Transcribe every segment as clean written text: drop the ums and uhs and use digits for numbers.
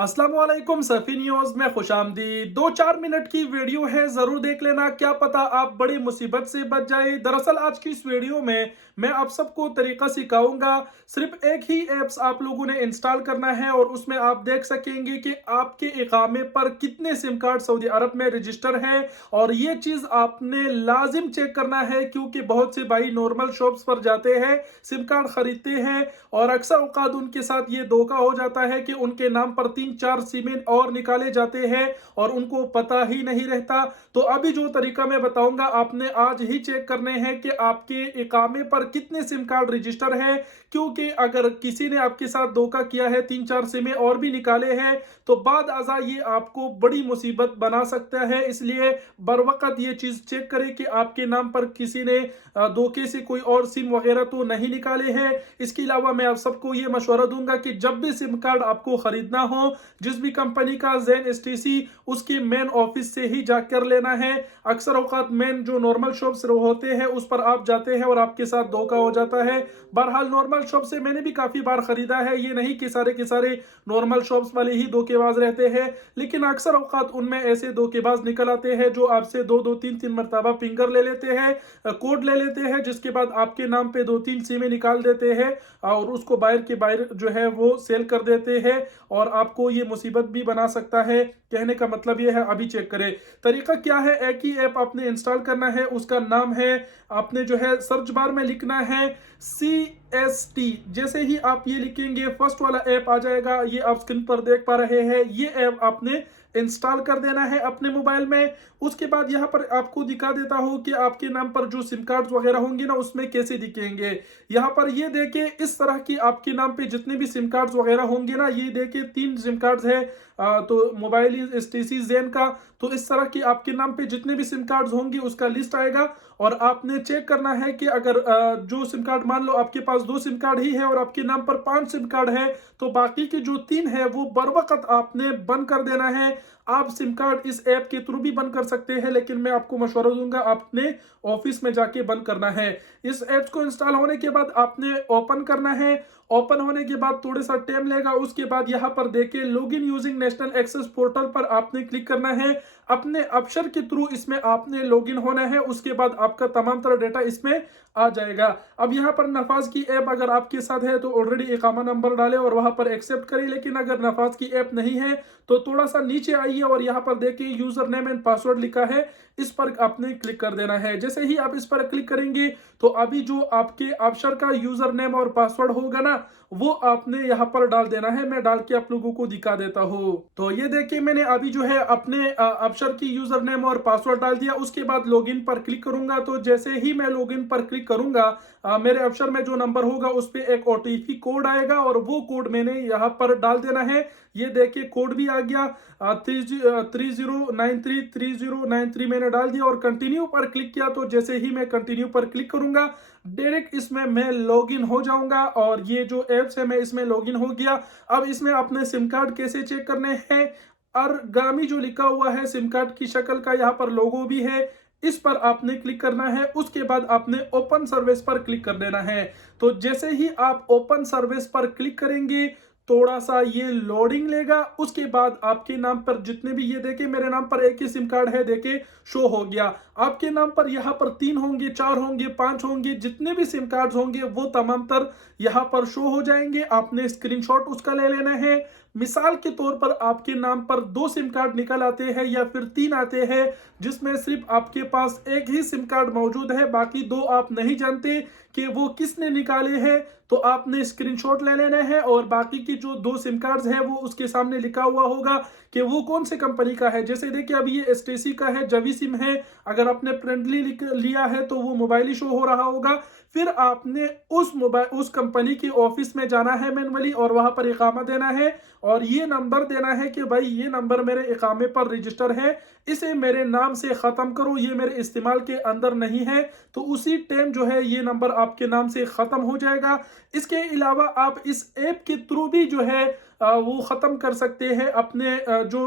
अस्सलाम वालेकुम सफ़ी न्यूज़ में खुशामदीद। 2-4 मिनट की वीडियो है, ज़रूर देख लेना, क्या पता आप बड़ी मुसीबत से बच जाए। दरअसल आज की इस वीडियो में मैं आप सबको तरीका सिखाऊंगा। सिर्फ एक ही ऐप्स आप लोगों ने इंस्टॉल करना है और उसमें आप देख सकेंगे कि आपके इकामे पर कितने सिम कार्ड सऊदी अरब में रजिस्टर है। और ये चीज़ आपने लाजिम चेक करना है, क्योंकि बहुत से भाई नॉर्मल शॉप्स पर जाते हैं, सिम कार्ड खरीदते हैं और अक्सर औकात उनके साथ ये धोखा हो जाता है कि उनके नाम पर 3-4 सिमें और निकाले जाते हैं और उनको पता ही नहीं रहता। तो अभी जो तरीका मैं बताऊंगा, आपने आज ही चेक करने हैं कि आपके इकामे पर कितने सिम कार्ड रजिस्टर है, क्योंकि अगर किसी ने आपके साथ धोखा किया है, 3-4 सिमें और भी निकाले हैं, तो बाद आजा ये आपको बड़ी मुसीबत बना सकता है। इसलिए बर वक्त ये चीज चेक करें कि आपके नाम पर किसी ने धोखे से कोई और सिम वगैरह तो नहीं निकाले हैं। इसके अलावा मैं आप सबको ये मशवरा दूंगा कि जब भी सिम कार्ड आपको खरीदना हो, जिस भी कंपनी का, ज़ेन, एसटीसी, उसके मेन ऑफिस से ही जाकर लेना है। अक्सर औकात मेन जो नॉर्मल शॉप्स होते हैं उस पर आप जाते हैं और आपके साथ धोखा हो जाता है। बहरहाल नॉर्मल शॉप से मैंने भी काफी बार खरीदा है, ये नहीं कि सारे के सारे नॉर्मल शॉप्स वाले ही धोखेबाज रहते हैं, लेकिन अक्सर औकात उनमें ऐसे धोखेबाज निकल आते हैं जो आपसे दो दो तीन तीन मरतबा फिंगर ले लेते हैं, कोड ले लेते हैं, जिसके बाद आपके नाम पे 2-3 सिमें निकाल देते हैं और उसको बाहर के बाहर जो है वो सेल कर देते हैं और आपको ये मुसीबत भी बना सकता है। कहने का मतलब ये है, अभी चेक करें। तरीका क्या है, एक ही ऐप आपने इंस्टॉल करना है, उसका नाम है, आपने जो है सर्च बार में लिखना है CST। जैसे ही आप ये लिखेंगे फर्स्ट वाला ऐप आ जाएगा, ये आप स्क्रीन पर देख पा रहे हैं। ये ऐप आपने इंस्टॉल कर देना है अपने मोबाइल में। उसके बाद यहाँ पर आपको दिखा देता हूँ कि आपके नाम पर जो सिम कार्ड्स वगैरह होंगे ना, उसमें कैसे दिखेंगे। यहाँ पर ये देखे, इस तरह की आपके नाम पे जितने भी सिम कार्ड्स वगैरह होंगे ना, ये देखे 3 सिम कार्ड्स है, तो मोबाइल एसटीसी ज़ेन का। तो इस तरह की आपके नाम पे जितने भी सिम कार्ड्स होंगे उसका लिस्ट आएगा और आपने चेक करना है कि अगर जो सिम कार्ड, मान लो आपके पास 2 सिम कार्ड ही है और आपके नाम पर 5 सिम कार्ड है, तो बाकी के जो 3 है वो बर वक्त आपने बंद कर देना है। आप सिम कार्ड इस ऐप के थ्रू भी बंद कर सकते हैं, लेकिन मैं आपको मशवरा दूंगा आपने ऑफिस में जाके बंद करना है। इस ऐप को इंस्टॉल होने के बाद आपने ओपन करना है। ओपन होने के बाद थोड़ा सा टाइम लेगा, उसके बाद यहाँ पर देखिए login using national access portal पर आपने क्लिक करना है। अपने अफसर के थ्रू इसमें आपने लॉगिन होना है, उसके बाद आपका तमाम तरह डेटा इसमें आ जाएगा। अब यहाँ पर नफाज की ऐप अगर आपके साथ है तो ऑलरेडी इकामा नंबर डालें और वहां पर एक्सेप्ट करें, लेकिन अगर नफाज की ऐप नहीं है तो थोड़ा सा नीचे आइए और यहाँ पर देखिए यूजर नेम एंड पासवर्ड लिखा है, इस पर आपने क्लिक कर देना है। जैसे ही आप इस पर क्लिक करेंगे तो अभी जो आपके अफसर का यूजर नेम और पासवर्ड होगा ना, वो आपने यहाँ पर डाल देना है। मैं डाल के आप लोगों को दिखा देता हूँ। तो ये देखिए मैंने अभी जो है अपने अफसर की यूजर नेम और पासवर्ड डाल दिया। उसके बाद लॉगिन पर क्लिक करूंगा, तो जैसे ही मैं लॉगिन पर क्लिक करूंगा, मेरे अफसर में जो नंबर होगा उस पर एक ओटीपी कोड आएगा और वो कोड मैंने यहाँ पर डाल देना है। ये देखिए कोड भी आ गया, 3093 मैंने डाल दिया और कंटिन्यू पर क्लिक किया। तो जैसे ही मैं कंटिन्यू पर क्लिक करूंगा, डायरेक्ट इसमें मैं लॉगिन हो जाऊंगा और ये जो एप्स है मैं इसमें लॉगिन हो गया। अब इसमें अपने सिम कार्ड कैसे चेक करने हैं, अरगामी जो लिखा हुआ है सिम कार्ड की शक्ल का, यहाँ पर लोगो भी है, इस पर आपने क्लिक करना है। उसके बाद आपने ओपन सर्विस पर क्लिक कर देना है। तो जैसे ही आप ओपन सर्विस पर क्लिक करेंगे, थोड़ा सा ये लोडिंग लेगा। उसके बाद आपके नाम पर जितने भी, ये देखे मेरे नाम पर एक ही सिम कार्ड है, देखे शो हो गया। आपके नाम पर यहाँ पर 3 होंगे, 4 होंगे, 5 होंगे, जितने भी सिम कार्ड होंगे वो तमाम तर यहाँ पर शो हो जाएंगे। आपने स्क्रीनशॉट उसका ले लेना है। मिसाल के तौर पर आपके नाम पर 2 सिम कार्ड निकल आते हैं या फिर 3 आते हैं, जिसमें सिर्फ आपके पास एक ही सिम कार्ड मौजूद है, बाकी 2 आप नहीं जानते कि वो किसने निकाले हैं, तो आपने स्क्रीनशॉट ले लेना है और बाकी की जो 2 सिम कार्ड्स है वो उसके सामने लिखा हुआ होगा कि वो कौन से कंपनी का है। जैसे देखिए अभी ये एसटीसी का है, जवी सिम है, अगर आपने फ्रेंडली लिया है तो वो मोबाइल ही शो हो रहा होगा। फिर आपने उस कंपनी के ऑफिस में जाना है मैनुअली और वहां पर इकामा देना है और ये नंबर देना है कि भाई ये नंबर मेरे इकामे पर रजिस्टर है, इसे मेरे नाम से खत्म करो, ये मेरे इस्तेमाल के अंदर नहीं है। तो उसी टाइम जो है ये नंबर आपके नाम से खत्म हो जाएगा। इसके अलावा आप इस ऐप के थ्रू भी जो है वो ख़त्म कर सकते हैं अपने जो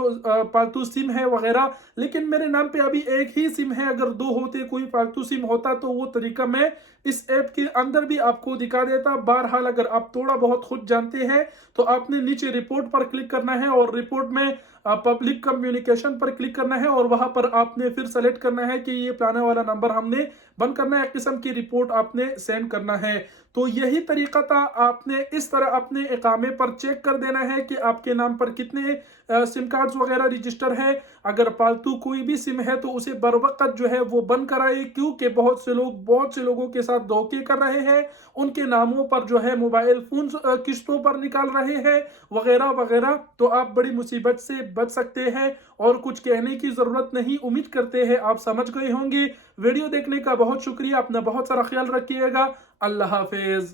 पालतू सिम है वगैरह। लेकिन मेरे नाम पे अभी एक ही सिम है, अगर दो होते कोई पालतू सिम होता तो वो तरीका मैं इस ऐप के अंदर भी आपको दिखा देता। बहरहाल अगर आप थोड़ा बहुत खुद जानते हैं तो आपने नीचे रिपोर्ट पर क्लिक करना है और रिपोर्ट में पब्लिक कम्युनिकेशन पर क्लिक करना है और वहां पर आपने फिर सेलेक्ट करना है कि ये पुराने वाला नंबर हमने बंद करना है, एक किस्म की रिपोर्ट आपने सेंड करना है। तो यही तरीका था, आपने इस तरह अपने इकामे पर चेक कर देना है कि आपके नाम पर कितने सिम कार्ड्स वगैरह रजिस्टर है। अगर पालतू कोई भी सिम है तो उसे बर वक्त जो है वो बंद कराए, क्योंकि बहुत से लोगों के साथ धोखे कर रहे हैं, उनके नामों पर जो है मोबाइल फोन किस्तों पर निकाल रहे हैं वगैरह वगैरह। तो आप बड़ी मुसीबत से बच सकते हैं और कुछ कहने की जरूरत नहीं। उम्मीद करते हैं आप समझ गए होंगे। वीडियो देखने का बहुत शुक्रिया, अपना बहुत सारा ख्याल रखिएगा। अल्लाह हाफिज।